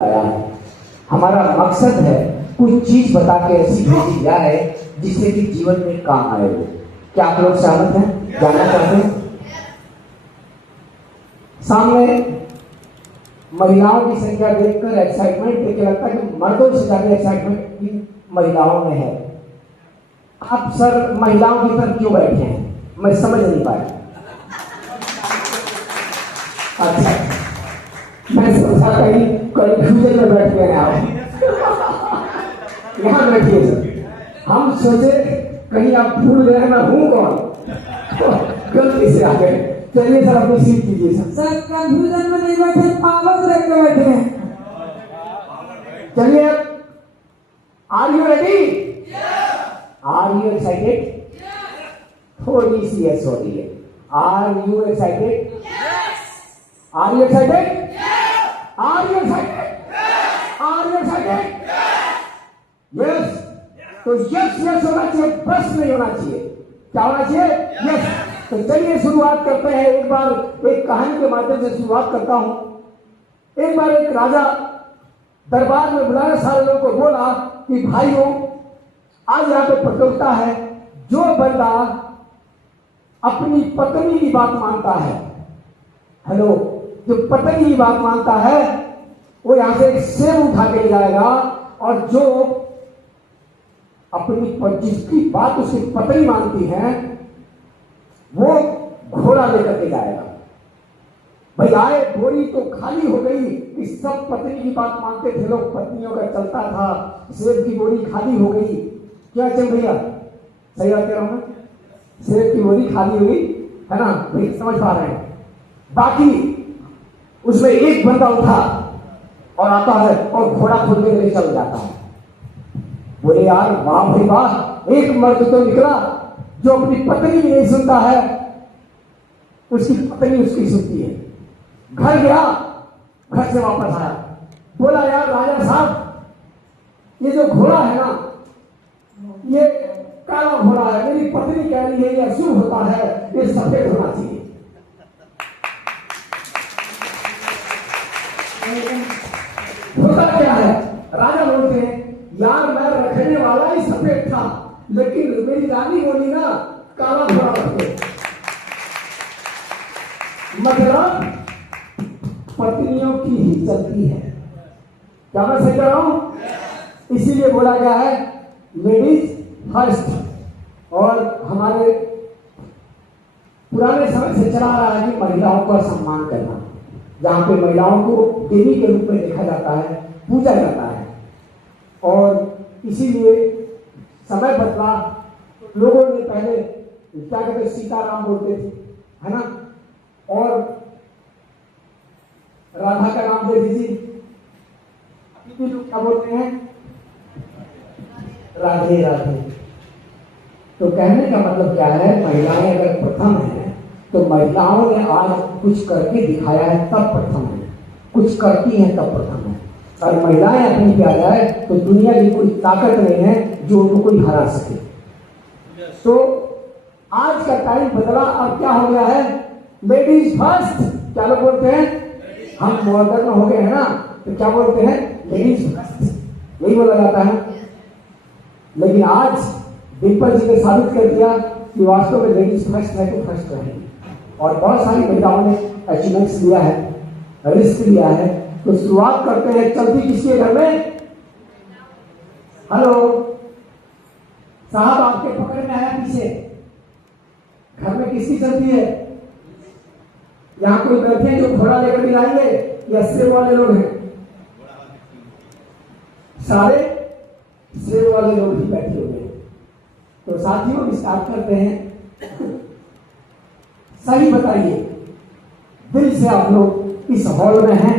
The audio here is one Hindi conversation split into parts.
आया है। हमारा मकसद है कुछ चीज बता के ऐसी भेजी जाए जिससे कि जीवन में काम आए। क्या आप लोग सहमत हैं? जानना चाहते हैं? सामने महिलाओं की संख्या देखकर एक्साइटमेंट देख के लगता है कि मर्दों से ज्यादा एक्साइटमेंट इन महिलाओं में है। आप सर महिलाओं की तरफ क्यों बैठे हैं? मैं समझ नहीं पाया। अच्छा, मैं सोचा कहीं कंफ्यूजन में बैठ गए आप। यहाँ बैठिए सर। हम सोचे कहीं आप भूल गए मैं हूँ कौन, गलती से आ गए। चलिए सर अपनी सीट कीजिए सर। सर कंफ्यूजन में नहीं बैठे, पावर देख के बैठे हैं। चलिए, are you ready? Are you excited? थोड़ी सी यस हो रही है। Are you excited? Are you excited? Yes. Are you excited? Yes. Are you excited? Yes. तो यस होना चाहिए, बस नहीं होना चाहिए। क्या होना चाहिए? यस। तो चलिए शुरुआत करते हैं। एक बार एक कहानी के माध्यम से शुरुआत करता हूं। एक बार एक राजा दरबार में बुलाया, सारे लोगों को बोला कि भाइयों आज यहाँ पे प्रतियोगिता है। जो बंदा अपनी पत्नी की बात मानता है, हेलो, जो पत्नी की बात मानता है वो यहां से एक सेब उठा के ले जाएगा, और जो अपनी जिसकी बात उसकी पत्नी मानती है वो घोड़ा लेकर के जाएगा। भाई आए, बोरी तो खाली हो गई कि सब पत्नी की बात मानते थे लोग, पत्नियों का चलता था। सेब की बोरी खाली हो गई। क्या चल भैया, सही बात कह रहा हूं मैं? सेब की बोरी खाली हो गई है ना भाई, समझ पा रहे हैं? बाकी उसमें एक बंदा उठा और आता है और घोड़ा खोल के ले चल जाता है। बोले यार वाह भाई वाह, एक मर्द तो निकला जो अपनी पत्नी भी नहीं सुनता है, उसकी पत्नी उसकी सुनती है। घर गया, घर से वापस आया, बोला यार राजा साहब, ये जो घोड़ा है ना ये काला घोड़ा है, मेरी पत्नी कह रही है ये अशुभ होता है, ये सफेद होना चाहिए। होता क्या है? राजा बोलते हैं यार मैं रखने वाला ही सफेद था, लेकिन मेरी रानी बोली ना काला घोड़ा रखो। मतलब पत्नियों की ही चलती है। क्या मैं सही कह रहा हूं? इसीलिए बोला गया है लेडीज फर्स्ट। और हमारे पुराने समय से चला आ रहा है कि महिलाओं का सम्मान करना, जहां पे महिलाओं को देवी के रूप में देखा जाता है, पूजा जाता है। और इसीलिए समय बदला, लोगों ने पहले क्या कहते सीताराम बोलते थे, है ना, और राधा का नाम दे दीजिए, लोग क्या बोलते हैं? राधे राधे। तो कहने का मतलब क्या है? महिलाएं अगर प्रथम है तो महिलाओं ने आज कुछ करके दिखाया है तब प्रथम है, कुछ करती हैं तब प्रथम है। और महिलाएं अपनी पे आ जाए तो दुनिया की कोई ताकत नहीं है जो उनको कोई हरा सके। तो आज का टाइम बदला, अब क्या हो गया है? Ladies first. क्या लोग बोलते हैं? हम मॉडर्न हो गए हैं ना, तो क्या बोलते हैं? लेडीज फर्स्ट, यही बोला जाता है। लेकिन आज डिम्पल जी ने साबित कर दिया कि वास्तव में लेडीज फर्स्ट है तो फर्स्ट रहेगी। और बहुत सारी महिलाओं ने अचीवमेंट्स लिया है, रिस्क लिया है। तो शुरुआत करते हैं। चलती किसके घर में? हेलो साहब, आपके पकड़ में आया पीछे, घर में किसकी चलती है? यहां कोई बैठे हैं जो घोड़ा लेकर भी आएंगे या सेब वाले लोग हैं? सारे सेब वाले लोग ही बैठे हुए हैं। तो साथियों स्टार्ट करते हैं। सही बताइए, दिल से आप लोग इस हॉल में हैं?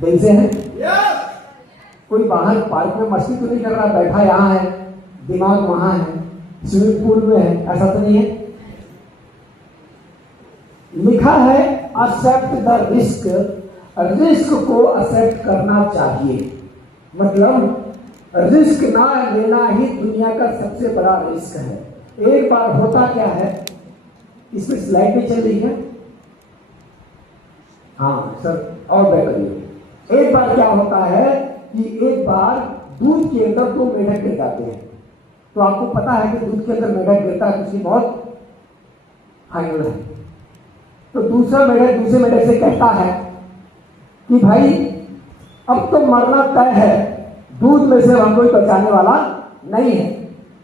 दिल से हैं? कोई बाहर पार्क में मस्ती तो नहीं कर रहा, बैठा यहाँ है, दिमाग वहां है, स्विमिंग पूल में है, ऐसा तो नहीं है? लिखा है एक्सेप्ट द रिस्क, रिस्क को एक्सेप्ट करना चाहिए। मतलब रिस्क ना लेना ही दुनिया का सबसे बड़ा रिस्क है। एक बार होता क्या है, इसमें स्लाइड भी चल रही है, हाँ सर और बैक करिए। एक बार क्या होता है कि एक बार दूध के अंदर 2 मेढक गिर जाते हैं। तो आपको पता है कि दूध के अंदर मेढक गिरता है तो उसकी बहुत फाइनल है। तो दूसरा मेढक दूसरे मेढक से कहता है कि भाई अब तो मरना तय है, दूध में से हम कोई बचाने वाला नहीं है।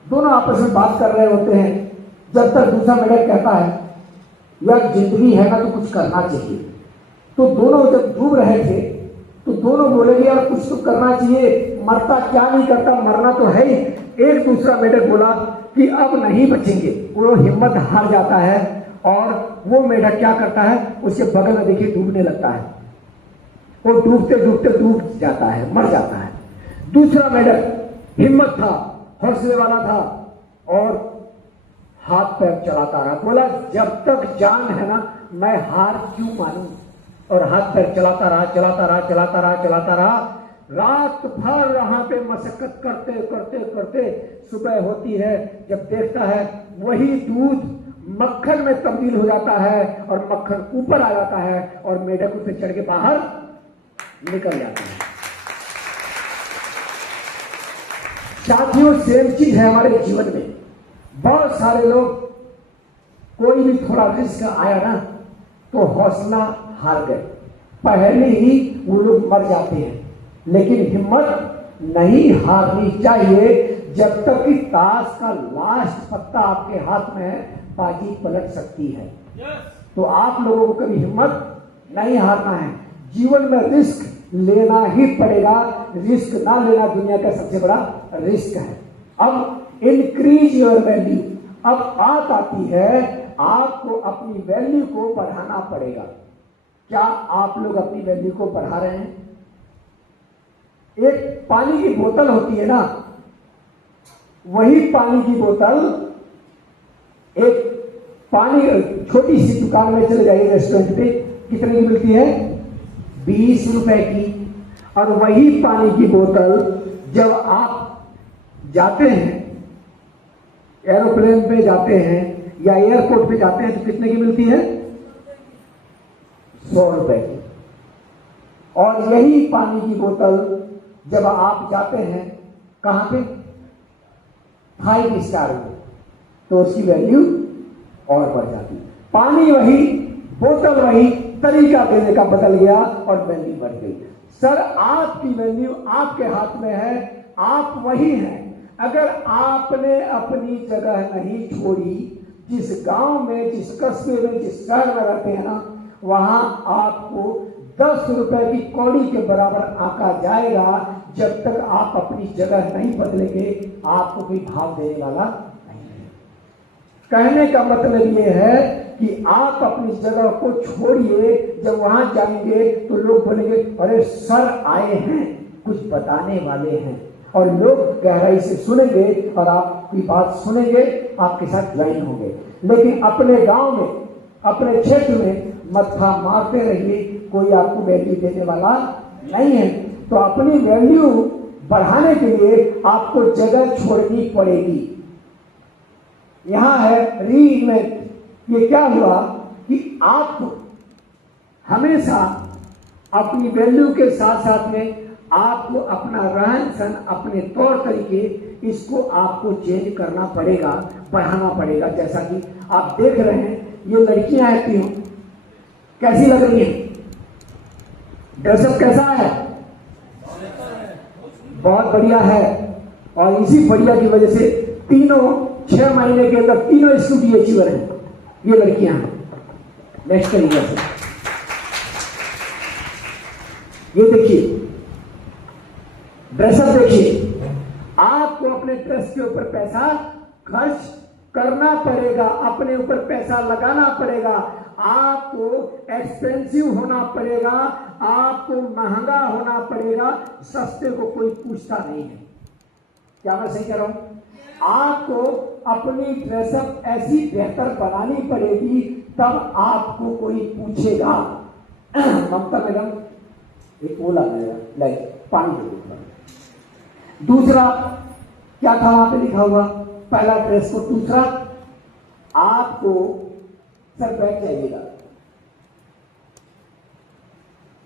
दोनों आपस में बात कर रहे होते हैं, जब तक दूसरा मेढक कहता है यार जिंदगी है ना तो कुछ करना चाहिए। तो दोनों जब डूब रहे थे तो दोनों बोलेंगे यार कुछ तो करना चाहिए, मरता क्या नहीं करता, मरना तो है ही। एक दूसरा मेढक बोला कि अब नहीं बचेंगे। वो हिम्मत हार जाता है और वो मेढक क्या करता है, उसके बगल में देखिए डूबने लगता है। वो डूबते डूबते डूब जाता है, मर जाता है। दूसरा मेढक हिम्मत था, हौसले वाला था और हाथ पैर चलाता रहा। बोला जब तक जान है ना मैं हार क्यों मानूं, और हाथ पैर चलाता रहा चलाता रहा चलाता रहा चलाता रहा। रात भर वहां पे मशक्कत करते करते करते सुबह होती है, जब देखता है वही दूध मक्खन में तब्दील हो जाता है और मक्खन ऊपर आ जाता है और मेढक उसे चढ़ के बाहर निकल जाता है। साथियों सेम चीज है हमारे जीवन में। बहुत सारे लोग कोई भी थोड़ा रिस्क आया ना तो हौसला हार गए, पहले ही वो लोग मर जाते हैं। लेकिन हिम्मत नहीं हारनी चाहिए, जब तक कि ताश का लास्ट पत्ता आपके हाथ में है बाजी पलट सकती है। तो आप लोगों को कभी हिम्मत नहीं हारना है। जीवन में रिस्क लेना ही पड़ेगा, रिस्क ना लेना दुनिया का सबसे बड़ा रिस्क है। अब इंक्रीज योर वैल्यू, अब बात आती है आपको अपनी वैल्यू को बढ़ाना पड़ेगा। क्या आप लोग अपनी वैल्यू को बढ़ा रहे हैं? एक पानी की बोतल होती है ना, वही पानी की बोतल एक पानी छोटी सी दुकान में चले जाइए, रेस्टोरेंट पे कितने की मिलती है? 20 रुपए की। और वही पानी की बोतल जब आप जाते हैं, एरोप्लेन पे जाते हैं या एयरपोर्ट पे जाते हैं तो कितने की मिलती है? 100 रुपए की। और यही पानी की बोतल जब आप जाते हैं कहां पे? 5 स्टार में, तो उसकी वैल्यू और बढ़ जाती है। पानी वही, बोतल वही, तरीका देने का बदल गया और वैल्यू बढ़ गई। सर आपकी वैल्यू आपके हाथ में है, आप वही हैं। अगर आपने अपनी जगह नहीं छोड़ी, जिस गांव में, जिस कस्बे में, जिस शहर में रहते हैं ना, वहां आपको 10 रुपए की कौड़ी के बराबर आका जाएगा। जब तक आप अपनी जगह नहीं बदलेंगे आपको कोई भाव देने वाला नहीं है। कहने का मतलब यह है कि आप अपनी जगह को छोड़िए, जब वहां जाएंगे तो लोग बोलेंगे अरे सर आए हैं, कुछ बताने वाले हैं, और लोग गहराई से सुनेंगे और आपकी बात सुनेंगे, आपके साथ ज्वाइन होंगे। लेकिन अपने गांव में, अपने क्षेत्र में मत्था मारते रहिए, कोई आपको वैल्यू देने वाला नहीं है। तो अपनी वैल्यू बढ़ाने के लिए आपको जगह छोड़नी पड़ेगी। यहां है रीइन्वेंट। ये क्या हुआ कि आप हमेशा अपनी वैल्यू के साथ साथ में आपको अपना रहन सहन, अपने तौर तरीके, इसको आपको चेंज करना पड़ेगा, बढ़ाना पड़ेगा। जैसा कि आप देख रहे हैं ये लड़कियां आती हो, कैसी लग रही है? ड्रेसअप कैसा है? बहुत बढ़िया है। और इसी बढ़िया की वजह से तीनों 6 महीने के अंदर तीनों स्कूटी अचीवर हैं ये लड़कियां हैं। नेक्स्ट तरीके से ये देखिए, ड्रेसअप देखिए। आपको अपने ड्रेस के ऊपर पैसा खर्च करना पड़ेगा, अपने ऊपर पैसा लगाना पड़ेगा, आपको एक्सपेंसिव होना पड़ेगा, आपको महंगा होना पड़ेगा। सस्ते को कोई पूछता नहीं है। क्या मैं सही कह रहा हूं? आपको अपनी ड्रेसअप ऐसी बेहतर बनानी पड़ेगी, तब आपको कोई पूछेगा। ममता मैडम एक बोला लाइक पानी दे दो। दूसरा क्या था वहां पे लिखा हुआ? पहला ड्रेस को, दूसरा आपको सर बैठ जाइएगा।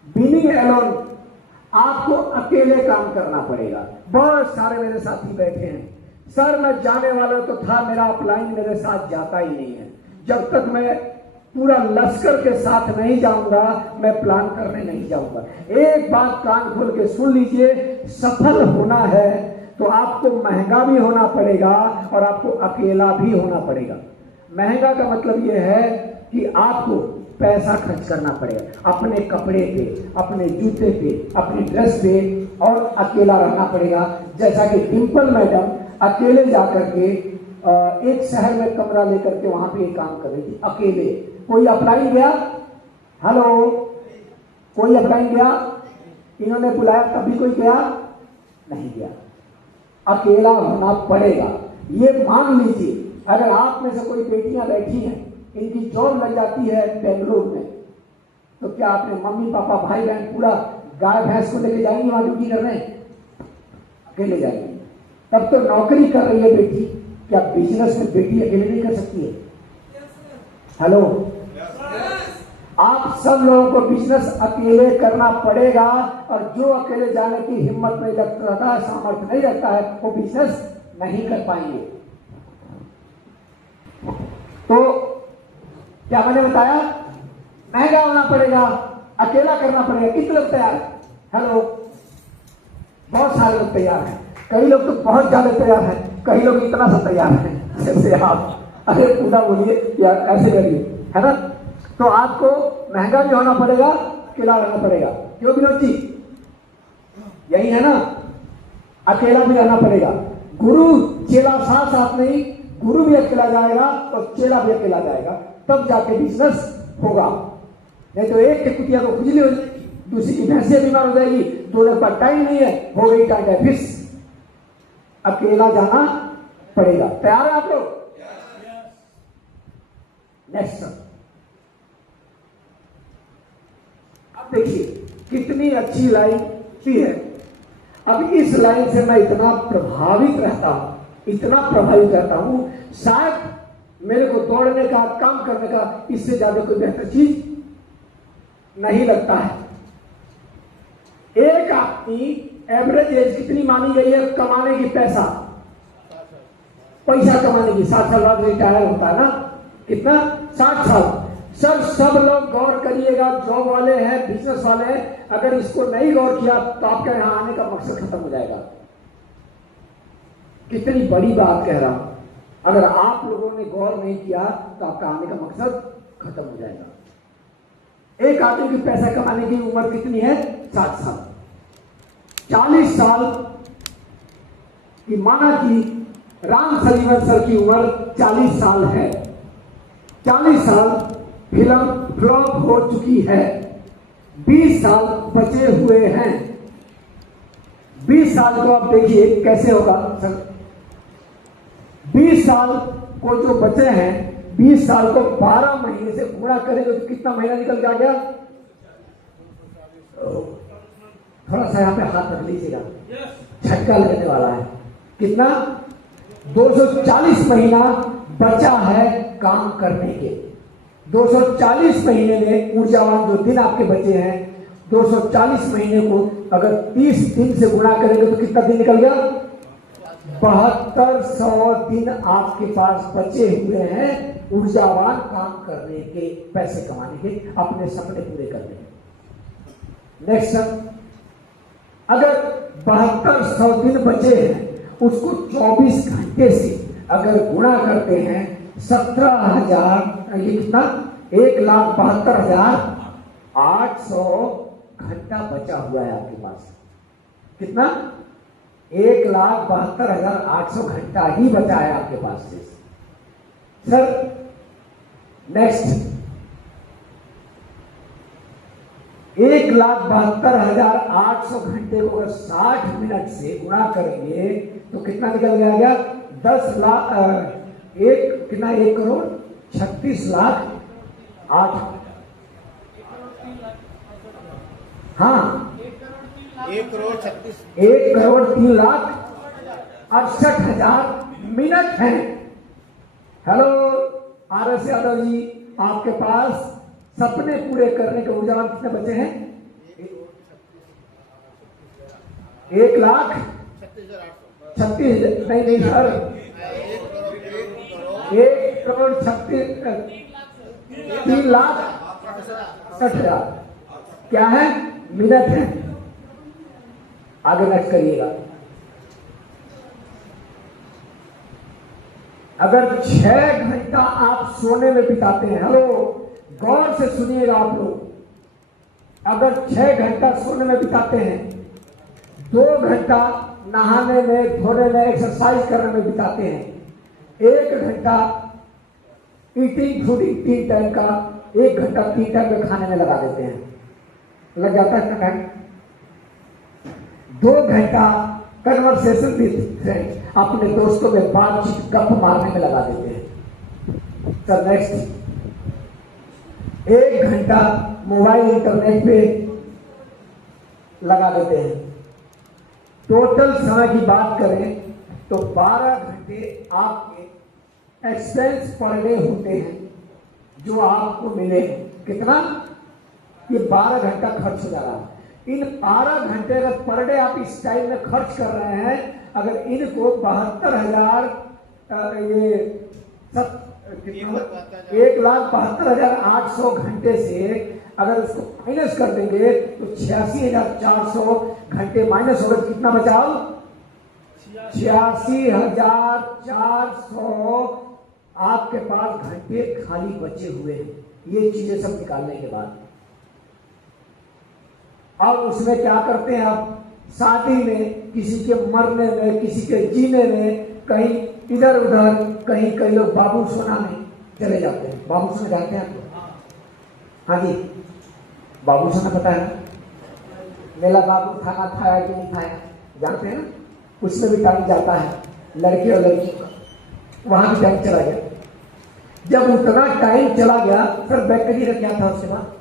बीइंग एलोन, आपको अकेले काम करना पड़ेगा। बहुत सारे मेरे साथी बैठे हैं, सर मैं जाने वाला तो था, मेरा अपलाइन मेरे साथ जाता ही नहीं है। जब तक मैं पूरा लश्कर के साथ नहीं जाऊंगा मैं प्लान करने नहीं जाऊंगा। एक बात कान खोल के सुन लीजिए, सफल होना है तो आपको महंगा भी होना पड़ेगा और आपको अकेला भी होना पड़ेगा। महंगा का मतलब यह है कि आपको पैसा खर्च करना पड़ेगा अपने कपड़े पे, अपने जूते पे, अपनी ड्रेस पे, और अकेला रहना पड़ेगा। जैसा कि डिम्पल मैडम अकेले जाकर के एक शहर में कमरा लेकर के वहां पे काम कर रही थी अकेले। कोई अप्लाई गया? हेलो, कोई अप्लाई गया? इन्होंने बुलाया तब भी कोई गया नहीं गया। अकेला होना पड़ेगा, ये मान लीजिए। अगर आप में से कोई बेटियां बैठी हैं, इनकी जॉब लग जाती है बेंगलुरु में, तो क्या अपने मम्मी पापा भाई बहन पूरा गाय भैंस को लेके जाएंगे वहां ड्यूटी करने? अकेले जाएंगे। तब तो नौकरी कर रही है बेटी, क्या बिजनेस में बेटी अकेले नहीं कर सकती है? हेलो, आप सब लोगों को बिजनेस अकेले करना पड़ेगा, और जो अकेले जाने की हिम्मत नहीं रखता है, सामर्थ्य नहीं रखता है, वो बिजनेस नहीं कर पाएंगे। तो क्या मैंने बताया? महंगा होना पड़ेगा, अकेला करना पड़ेगा। कितने लोग तैयार हैं? हेलो, बहुत सारे लोग तैयार हैं। कई लोग तो बहुत ज्यादा तैयार हैं, कई लोग इतना सा तैयार हैं जैसे आप। अरे पूरा बोलिए यार, ऐसे करिए, है ना? तो आपको महंगा भी होना पड़ेगा, अकेला रहना पड़ेगा। क्यों विनोद जी? यही है ना, अकेला भी रहना पड़ेगा। गुरु चेला साथ साथ नहीं, गुरु भी अकेला जाएगा और चेला भी अकेला जाएगा, तब जाके बिजनेस होगा। नहीं तो एक के कुटिया को खुजली हो जाएगी, दूसरी की भैंसिया बीमार हो जाएगी, दोनों का टाइम नहीं है, हो गई टाइम। अकेला जाना पड़ेगा। तैयार है आप लोग? नेक्स्ट, अब देखिए कितनी अच्छी लाइन की है। अब इस लाइन से मैं इतना प्रभावित रहता हूं, इतना प्रभावित रहता हूं, शायद मेरे को दौड़ने का, काम करने का इससे ज्यादा कोई बेहतर चीज नहीं लगता है। एक आदमी एवरेज एज कितनी मानी गई है कमाने की? पैसा कमाने की 60 साल बाद रिटायर होता है ना? कितना? 60 साल। सर सब लोग गौर करिएगा, जॉब वाले हैं, बिजनेस वाले हैं, अगर इसको नहीं गौर किया तो आपका यहां आने का मकसद खत्म हो जाएगा। कितनी बड़ी बात कह रहा हूं। अगर आप लोगों ने गौर नहीं किया तो आपका आने का मकसद खत्म हो जाएगा। एक आदमी की पैसा कमाने की उम्र कितनी है? 60 साल। 40 साल की माना कि राम सलीवन सर की उम्र 40 साल है। 40 साल फिल्म फ्लॉप हो चुकी है, 20 साल बचे हुए हैं। 20 साल को आप देखिए कैसे होगा सर। 20 साल को जो बचे हैं, 20 साल को 12 महीने से गुणा करेंगे तो कितना महीना निकल जाएगा? थोड़ा सा यहां पे हाथ रख लीजिएगा, झटका लगने वाला है। कितना? 240 महीना बचा है काम करने के। 240 महीने में ऊर्जावान जो दिन आपके बचे हैं, 240 महीने को अगर 30 दिन से गुणा करेंगे तो कितना दिन निकल गया? 7200 दिन आपके पास बचे हुए हैं ऊर्जावान काम करने के, पैसे कमाने के, अपने सपने पूरे करने के। नेक्स्ट, अगर 7200 दिन बचे हैं, उसको 24 घंटे से अगर गुणा करते हैं, 17,000, ये कितना? 1,72,800 घंटा बचा हुआ है आपके पास। कितना? 1,72,800 घंटा ही बचा है आपके पास से। सर नेक्स्ट, 1,72,800 घंटे को अगर 60 मिनट से गुणा करेंगे तो कितना निकल गया? 10 लाख, कितना? 1 करोड़ 36 लाख 8, हाँ 1 करोड़ 36, 1 करोड़ 3 लाख 68 हजार मिनट हैं। हेलो RS यादव जी, आपके पास सपने पूरे करने के ऊर्जावान कितने बचे हैं? 36,800 36 नहीं सर, 1,36,3,60,000 क्या है? मिनट है। आगे नेक्स्ट करिएगा। अगर 6 घंटा आप सोने में बिताते हैं, हेलो गौर से सुनिएगा आप लोग, अगर 6 घंटा सोने में बिताते हैं, 2 घंटा नहाने में, धोने में, एक्सरसाइज करने में बिताते हैं, 1 घंटा ईटिंग फूड 3 टाइम का, 1 घंटा 3 टाइम का खाने में लगा देते हैं, लग जाता है टाइम। 2 घंटा कन्वर्सेशन विद फ्रेंड्स, अपने दोस्तों में बातचीत गप मारने में लगा देते हैं। सर नेक्स्ट, 1 घंटा मोबाइल इंटरनेट पे लगा देते हैं। टोटल समय की बात करें तो 12 घंटे आपके एक्सपेंस पर डे होते हैं जो आपको मिले। कितना? ये 12 घंटा खर्च हो जा रहा है। इन 12 घंटे अगर पर डे आप इस टाइम में खर्च कर रहे हैं, अगर इनको 72,000 ये 1,72,800 घंटे से अगर इसको माइनस कर देंगे तो 86,400 घंटे माइनस होगा। कितना बचाओ? 86,400 आपके पास घंटे खाली बचे हुए हैं। ये चीजें सब निकालने के बाद अब उसमें क्या करते हैं आप? शादी में, किसी के मरने में, किसी के जीने में, कहीं इधर उधर, कहीं कई लोग बाबू सोना में चले जाते हैं। बाबू सोना जानते हैं आप? हाँ जी, बाबू सोना पता है ना? मेला बाबू खाना खाया कि नहीं खाया जानते हैं ना? उसमें भी टाइम जाता है, लड़के और लड़की का, वहां भी टाइम चला गया। जब उतना टाइम चला गया, फिर बैक करिएगा क्या था उसके बाद?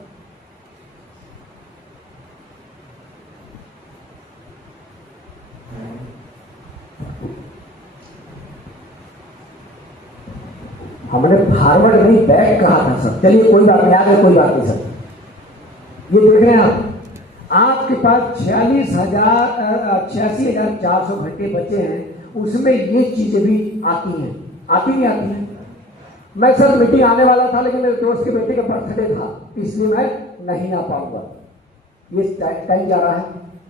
हमने फॉरवर्ड नहीं बैक कहा था सर। चलिए कोई बात नहीं, आगे कोई बात नहीं सर। ये देख रहे हैं आपके पास 86,400 घंटे बचे हैं। उसमें ये चीजें भी आती हैं, आती नहीं आती हैं? मैं सर मीटिंग आने वाला था, लेकिन मेरे दोस्त के बेटे का बर्थडे था, इसलिए मैं नहीं आ पाऊंगा। ये टाइम जा रहा है,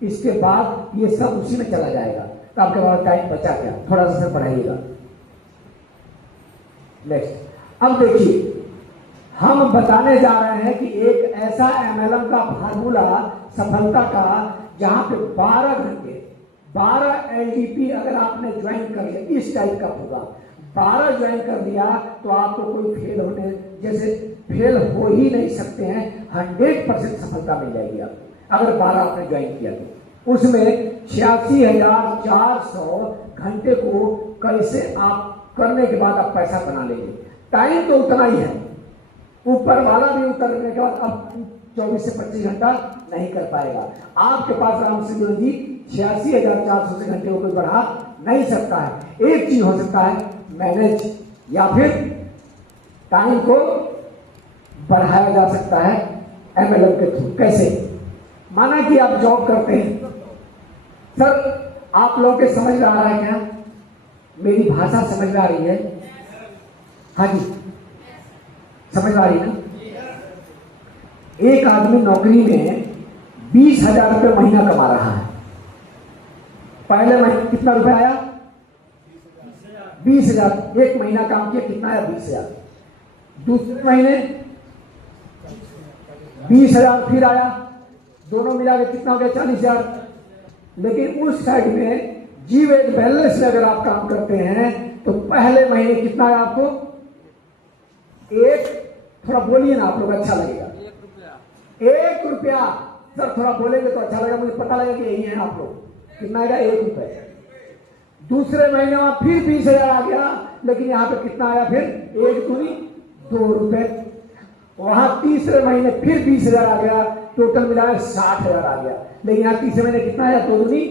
इसके बाद ये सब उसी में चला जाएगा। तो आपके पास टाइम बचा क्या? थोड़ा सा सर बढ़ाइएगा। नेक्स्ट, अब देखिए हम बताने जा रहे हैं कि एक ऐसा MLM का फार्मूला सफलता का, जहां पे 12 घंटे 12 LDP अगर आपने ज्वाइन कर लिया, इस टाइप का होगा। 12 ज्वाइन कर लिया तो आपको कोई फेल होने जैसे फेल हो ही नहीं सकते हैं। 100% सफलता मिल जाएगी आपको अगर 12 आपने ज्वाइन किया तो। उसमें 86,400 घंटे को कैसे आप करने के बाद आप पैसा बना लेंगे। टाइम तो उतना ही है, ऊपर वाला भी उतरने के बाद अब 24 से 25 घंटा नहीं कर पाएगा। आपके पास राम सिंह जी 86,400 से घंटे को कोई बढ़ा नहीं सकता है। एक चीज हो सकता है, मैनेज या फिर टाइम को बढ़ाया जा सकता है MLM के थ्रू। कैसे? माना कि आप जॉब करते हैं सर, आप लोगों के समझ में आ रहा है क्या? मेरी भाषा समझ में आ रही है? हाँ जी, समझ में आ रही है ना? एक आदमी नौकरी में 20,000 रुपये महीना कमा रहा है। पहले महीने कितना रुपया आया? 20,000। एक महीना काम किया, कितना आया? 20,000। दूसरे महीने 20,000 फिर आया, दोनों मिला के कितना हो गया? 40,000। लेकिन उस साइड में जीव एंड बैलेंस में अगर आप काम करते हैं तो पहले महीने कितना है आपको? थोड़ा बोलिए ना, आप लोग अच्छा लगेगा। 1 रुपया। सर थोड़ा बोलेंगे तो अच्छा लगेगा, मुझे पता लगेगा कि यही है आप लोग। कितना आएगा? 1 रुपये। दूसरे महीने में फिर 20,000 आ गया, लेकिन यहां पे कितना आया? फिर 1 दूनी 2 रुपए। वहां तीसरे महीने फिर 20,000 आ गया, टोटल मिलाया 60,000 आ गया। लेकिन यहाँ तीसरे महीने कितना आया? 2 दूनी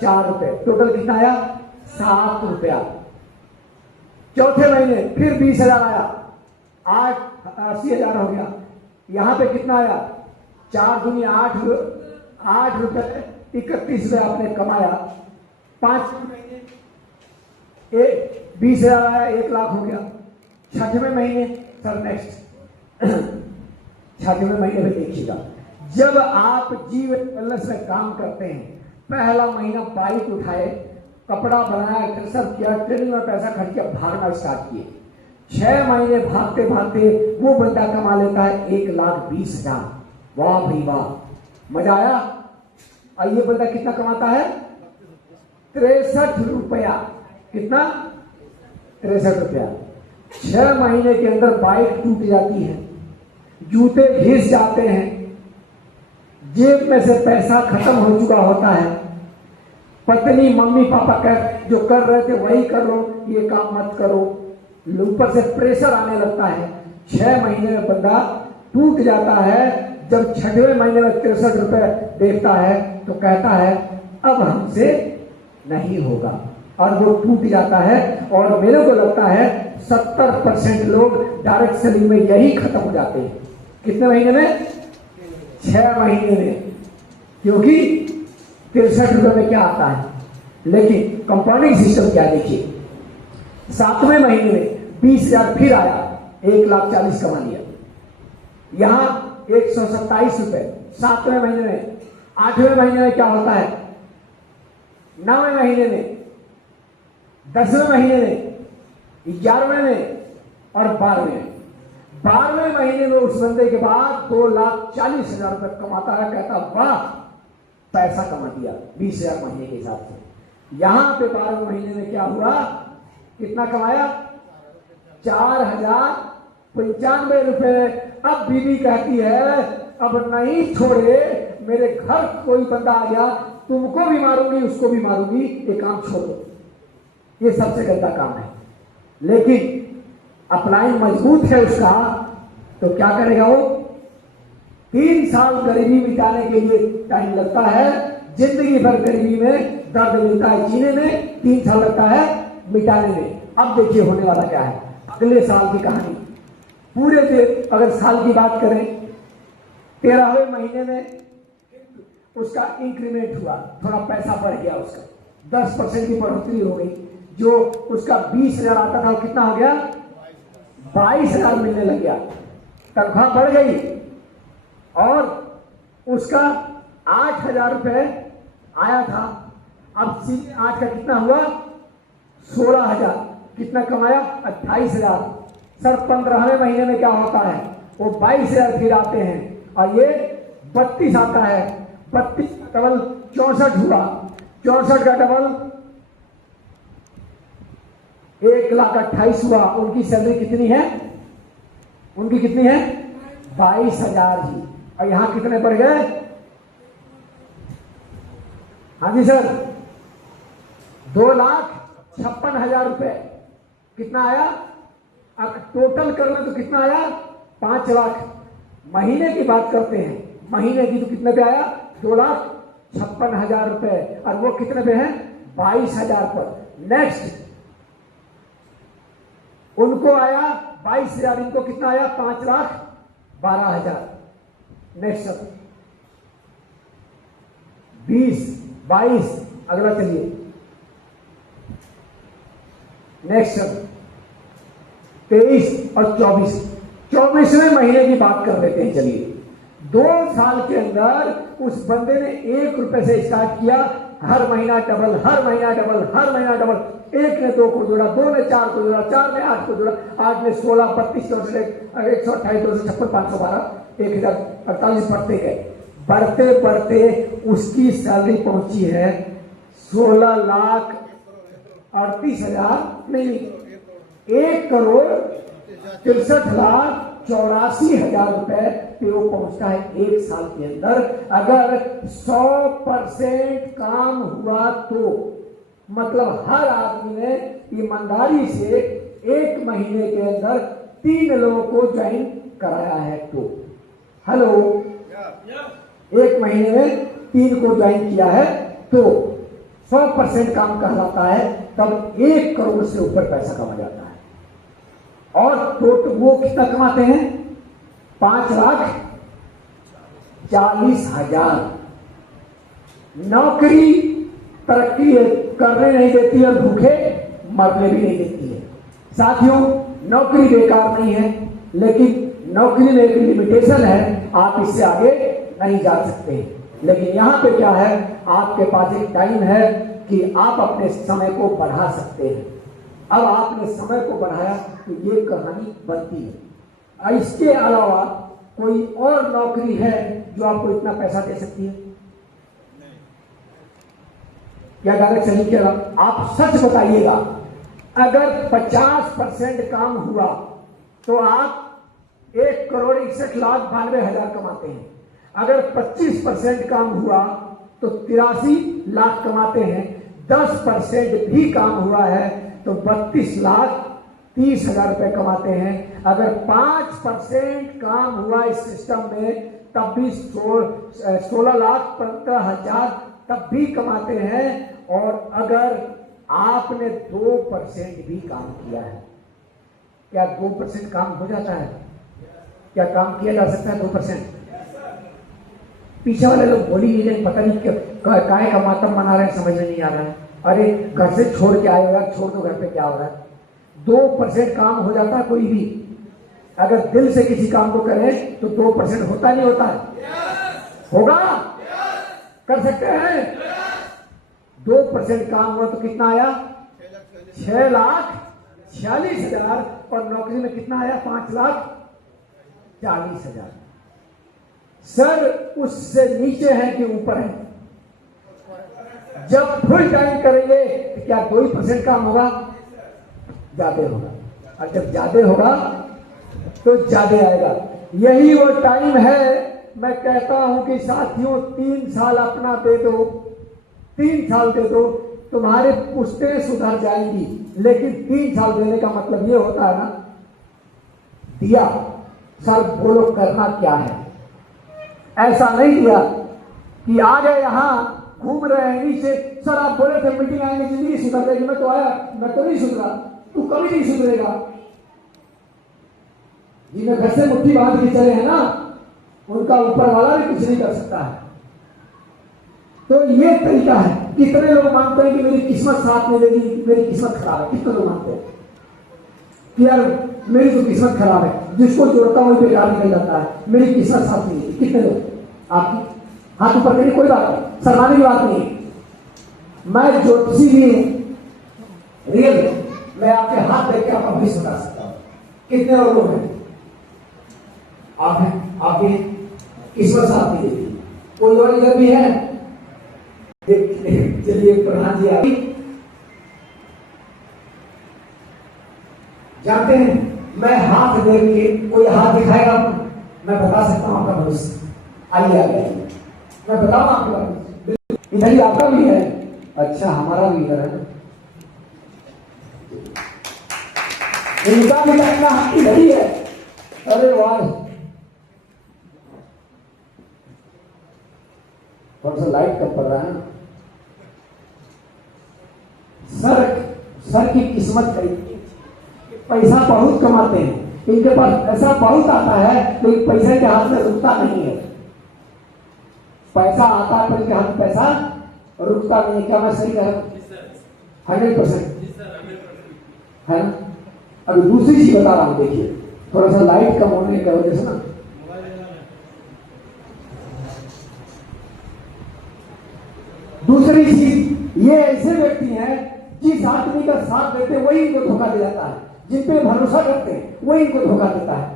4 रुपए। टोटल कितना आया? 7 रुपया। चौथे महीने फिर 20,000 आया, 80,000 हो गया। यहां पे कितना आया? 4 दूनी 8 रुपए 31 में आपने कमाया 5 महीने 20,000 आया, 1 लाख हो गया। 6वें महीने सर नेक्स्ट 6वें महीने में देखिएगा, जब आप जीवन वेलनेस में काम करते हैं, पहला महीना बाइक उठाए, कपड़ा बनाया, एक्सरसाइज किया, ट्रेनिंग में पैसा खर्च किया, भागना स्टार्ट किए। 6 महीने भागते भागते वो बंदा कमा लेता है 1,20,000। वाह भाई वाह, मजा आया। और ये बंदा कितना कमाता है? 63 रुपया। कितना? 63 रुपया। 6 महीने के अंदर बाइक टूट जाती है, जूते घिस जाते हैं, जेब में से पैसा खत्म हो चुका होता है, पत्नी मम्मी पापा कह जो कर रहे थे वही कर लो, ये काम मत करो, ऊपर से प्रेशर आने लगता है। 6 महीने में बंदा टूट जाता है। जब 6वें महीने में 63 रुपए देखता है तो कहता है अब हमसे नहीं होगा, और वो टूट जाता है। और मेरे को लगता है 70% लोग डायरेक्ट सेलिंग में यही खत्म हो जाते हैं। कितने महीने में? 6 महीने में। क्योंकि 63 रुपए में क्या आता है, लेकिन कंपाउंडिंग सिस्टम क्या देखिए, 7वें महीने में 20,000 फिर आया, 1,40,000 कमा लिया। यहां 127 रुपए 7वें महीने में। 8वें महीने में क्या होता है? 9वें महीने में, 10वें महीने में, 11वें में और 12वें महीने में उस बंदे के बाद 2,40,000 रुपए कमाता है। कहता वाह पैसा कमा दिया 20,000 महीने के हिसाब से। यहां पे 12वें महीने में क्या हुआ? कितना कमाया? 4,95 रुपए। अब बीवी कहती है अब नहीं छोड़े, मेरे घर कोई बंदा आ गया, तुमको भी मारूंगी उसको भी मारूंगी, ये काम छोड़ दो। ये सबसे गंदा काम है। लेकिन अपलाइन मजबूत है उसका, तो क्या करेगा वो? 3 साल गरीबी मिटाने के लिए टाइम लगता है। जिंदगी भर गरीबी में दर्द मिलता है जीने में, 3 साल लगता है मिटाने में। अब देखिए होने वाला क्या है अगले साल की कहानी। पूरे अगर साल की बात करें, 13वें महीने में उसका इंक्रीमेंट हुआ, थोड़ा पैसा बढ़ गया, उसका 10% की बढ़ोतरी हो गई। जो उसका 20,000 आता था वो कितना हो गया? 22,000 मिलने लग गया। तनख्वाह बढ़ गई और उसका 8,000 रुपए आया था, अब 8 का कितना हुआ? 16,000। कितना कमाया? 28,000। सर 15वें महीने में क्या होता है? वो 22,000 फिर आते हैं और ये 32 आता है। 32 का डबल 64 हुआ, 64 का डबल 1,28,000 हुआ। उनकी सैलरी कितनी है? उनकी कितनी है? 22,000 ही। और यहां कितने बढ़ गए? हाँ जी सर, 2,56,000 रुपए। कितना आया? अब टोटल कर ले तो कितना आया? 5 लाख। महीने की बात करते हैं, महीने की तो कितने पे आया? 2,56,000 रुपए। और वो कितने पे है? 22,000 पर। नेक्स्ट उनको आया 22,000, इनको कितना आया? 5,12,000। नेक्स्ट 20, 22, अगला चलिए नेक्स्ट 23 और 24। 24वें महीने की बात कर लेते हैं। चलिए 2 साल के अंदर उस बंदे ने 1 रुपए से स्टार्ट किया, हर महीना डबल, हर महीना डबल, हर महीना डबल। 1 ने 2 को जोड़ा, 2 ने 4 को जोड़ा, 4 ने 8 को जोड़ा, 8 ने 16, 32, 64, 128, 256, 512, 1,048 बढ़ते गए। बढ़ते बढ़ते उसकी सैलरी पहुंची है 16,38,000 नहीं, 1,63,84,000 रुपए पे वो पहुंचता है 1 साल के अंदर। अगर 100% काम हुआ तो मतलब हर आदमी ने ईमानदारी से 1 महीने के अंदर 3 लोगों को ज्वाइन कराया है तो, हेलो, 1 महीने में 3 को ज्वाइन किया है तो 100% काम कहलाता है। तब 1 करोड़ से ऊपर पैसा कमा जाता है। और टोटल वो कितना कमाते हैं? 5,40,000। नौकरी तरक्की करने नहीं देती और भूखे मरने भी नहीं देती है। साथियों, नौकरी बेकार नहीं है, लेकिन नौकरी में एक लिमिटेशन है, आप इससे आगे नहीं जा सकते। लेकिन यहां पे क्या है, आपके पास एक टाइम है कि आप अपने समय को बढ़ा सकते हैं। अब आपने समय को बढ़ाया तो ये कहानी बनती है। इसके अलावा कोई और नौकरी है जो आपको इतना पैसा दे सकती है? क्या डायरेक्ट सही कह रहा? आप सच बताइएगा, अगर 50% काम हुआ तो आप 1,61,92,000 कमाते हैं। अगर 25% काम हुआ तो 83 लाख कमाते हैं। 10% भी काम हुआ है तो 32,30,000 रुपए कमाते हैं। अगर 5% काम हुआ इस सिस्टम में तब भी 16,15,000 तब भी कमाते हैं। और अगर आपने 2% भी काम किया है, क्या 2% काम हो जाता है? क्या काम किया जा सकता है 2%? पीछे वाले लोग बोली नहीं रहे, पता नहीं काय का मातम मना रहे हैं, समझ में नहीं आ रहा है। अरे घर से छोड़ के आएगा, छोड़ दो, घर पे क्या हो रहा है? 2% काम हो जाता है कोई भी, अगर दिल से किसी काम को करें तो 2% होता नहीं होता है? होगा? कर सकते हैं? 2% काम हुआ तो कितना आया? 6,46,000। और नौकरी में कितना आया? 5,40,000। सर उससे नीचे है कि ऊपर है? जब फुल टाइम करेंगे तो क्या 2% काम होगा? ज्यादा होगा। और जब ज्यादा होगा तो ज्यादा आएगा। यही वो टाइम है। मैं कहता हूं कि साथियों, 3 साल अपना दे दो, 3 साल दे दो, तुम्हारे पुश्तें सुधर जाएंगी। लेकिन 3 साल देने का मतलब ये होता है ना, दिया सर बोलो करना क्या है। ऐसा नहीं दिया कि आ गए यहां घूम रहे हैं नीचे, सर आप बोले थे मीटिंग आएंगे जिंदगी सुधर जाएगी, मैं तो आया, मैं तो नहीं सुधरा। तू कभी नहीं सुधरेगा। जिन्हें घर से मुट्ठी बांध के चले हैं ना, उनका ऊपर वाला भी कुछ नहीं कर सकता है। तो ये तरीका है। कितने लोग मानते हैं कि मेरी किस्मत साथ में देगी, मेरी किस्मत खराब है? कितने लोग मानते हैं कि यार मेरी तो किस्मत खराब है, जिसको जोड़ता हूं बेकार निकल जाता है, मेरी किस्मत साथ नहीं देगी? कितने लोग? आपकी हाथ ऊपर करिए, कोई बात नहीं, शर्माने की बात नहीं। मैं ज्योतिषी भी हूं, रियल, मैं आपके हाथ देख के आपका भविष्य बता सकता हूं। कितने लोग हैं? आप हैं, आपकी किस्मत साथ नहीं देगी। कोई और इधर भी है? चलिए प्रधान जी, आप जानते हैं, मैं हाथ देख के, कोई हाथ दिखाएगा आपको, मैं बता सकता हूं आपका भविष्य। आइए आइए, मैं बताऊं आपके बारे में। इधर ही आपका भी है? अच्छा, हमारा भी इधर है। इनका भी अपना हाथ इधर ही है। अरे वाह, थोड़ा सा लाइट कम पड़ रहा है ना। सर की किस्मत कई, पैसा बहुत कमाते हैं, इनके पास पैसा बहुत आता है, लेकिन पैसे के हाथ में रुकता नहीं है। पैसा आता है पर इनके हाथ में पैसा रुकता नहीं है। क्या मैं सही कह रहा हूं? 100% है ना। अभी दूसरी चीज बता रहा हूं, देखिए, थोड़ा सा लाइट कम होने की वजह से ना, दूसरी चीज, ये ऐसे व्यक्ति हैं जिस आदमी का साथ देते वही इनको धोखा दे जाता है, जिन पे भरोसा करते हैं वही इनको धोखा देता है।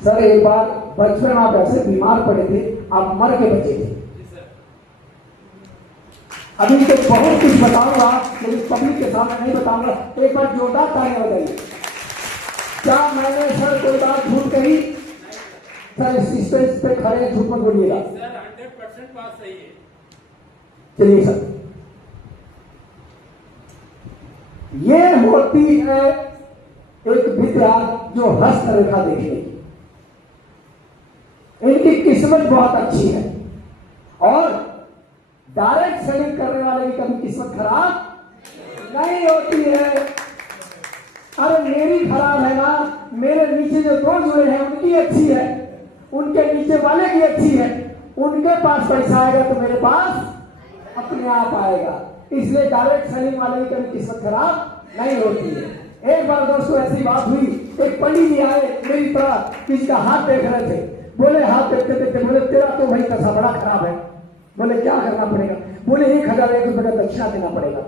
सर एक बार बचपन में आप ऐसे बीमार पड़े थे, आप मर के बचे थे। अभी तो बहुत कुछ बताऊंगा, लेकिन पब्लिक के सामने नहीं बताऊंगा। एक बार जोरदार तालियां बजाइए। क्या मैंने सर कोई बात झूठ कही? सर इस पे खड़े झूठ मत बोलिएगा। 100% बात सही है। चलिए सर, ये होती है एक विद्या जो हस्तरेखा देखने की। इनकी किस्मत बहुत अच्छी है, और डायरेक्ट सेलिंग करने वाले की कभी किस्मत खराब नहीं होती है। अरे मेरी खराब है ना, मेरे नीचे जो दो जुड़े हैं उनकी अच्छी है, उनके नीचे वाले की अच्छी है। उनके पास पैसा आएगा तो मेरे पास अपने आप आएगा। इसलिए डायरेक्ट सेलिंग वाले की कभी किस्मत खराब नहीं होती है। एक बार दोस्तों ऐसी बात हुई, एक पंडित जी आए मेरी तरह, किसी का हाथ देख रहे थे। बोले हाथ देखते देखते बोले तेरा तो भाई दशा बड़ा खराब है। बोले क्या करना पड़ेगा? बोले 1001 रुपये का दक्षिणा देना पड़ेगा।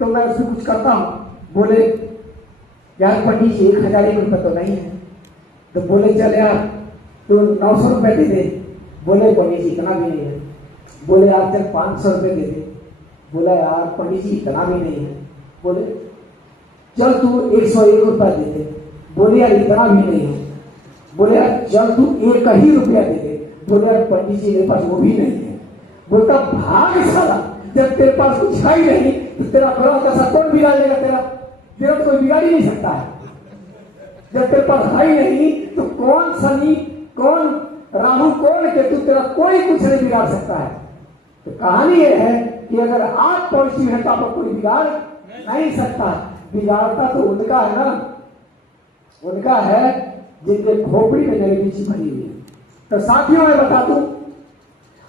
तो मैं उसमें कुछ करता हूँ। बोले यार पंडित जी 1001 रुपये तो नहीं है। तो बोले चल यार तो 900 रुपये दे दे। बोले पंडित जी इतना भी नहीं है। बोले यार चल 500 रुपये दे दे। बोला यार पंडित जी इतना भी नहीं है। बोले चल तू 101 रुपया दे दे। बोले यार इतना भी नहीं है। बोले यार चल तू 1 ही रुपया दे दे। बोले यार पंडित जी मेरे पास वो भी नहीं है। बोलता भाग साला, जब तेरे पास कुछ है ही नहीं तो तेरा बड़ा दशा कौन बिगाड़ लेगा? तेरा तो कोई बिगाड़ ही नहीं सकता है। जब तेरे पास है ही नहीं तो कौन शनि, कौन राहु, कौन केतु, तेरा कोई कुछ नहीं बिगाड़ सकता है। तो कहानी ये है कि अगर आप पॉजिटिव है तो आपको कोई बिगाड़ नहीं सकता। बिगाड़ता तो उनका है ना, उनका है जिनके खोपड़ी में जलेबी भरी हुई है। तो साथियों मैं बता दूं,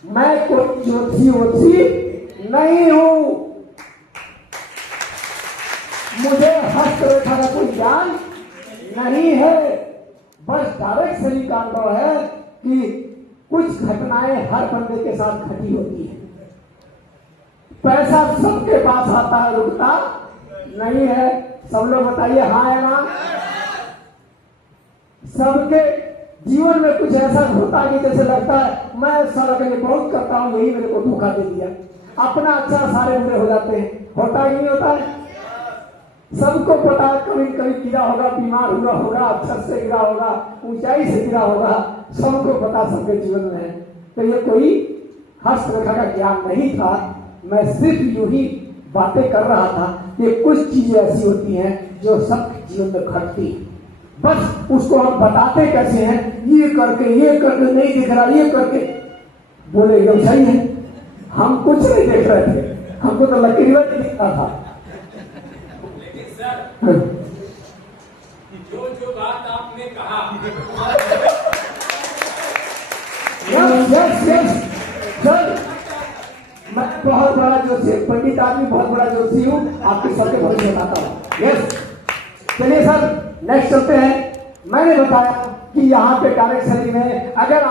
मैं कोई ज्योतिषी नहीं हूं, मुझे हस्तरेखा का कोई ज्ञान नहीं है। बस डायरेक्ट शरीर का अनुभव है कि कुछ घटनाएं हर बंदे के साथ घटी होती है। पैसा सबके पास आता है, रुकता नहीं है। सब लोग बताइए हाँ या ना? सबके जीवन में कुछ ऐसा होता है कि जैसे लगता है मैं सारा के लिए बहुत करता हूं, यही मेरे को धोखा दे दिया। अपना अच्छा सारे बुरे हो जाते हैं। होता ही नहीं होता है? सबको पता है कभी कभी गिरा होगा, बीमार हुआ होगा, छत से गिरा होगा, ऊंचाई से गिरा होगा, सबको पता सबके जीवन में है। तो ये कोई हस्तरेखा का ज्ञान नहीं था, मैं सिर्फ यूं ही बातें कर रहा था कि कुछ चीजें ऐसी होती हैं जो सबके जीवन में घटती, बस उसको हम बताते कैसे हैं, ये करके नहीं दिख रहा, ये करके। बोले एकदम सही है, हम कुछ नहीं देख रहे थे, हमको तो लकीर नहीं दिखता था। लेकिन सर जो बात आपने कहा यस सर, मैं बहुत बड़ा जोशी, पंडित आदमी, बहुत बड़ा जोशी हूँ, आपके सबके भविष्य बताता हूँ। यस चलिए सर नेक्स्ट चलते हैं। मैंने बताया कि यहाँ पे डायरेक्ट शरीर में अगर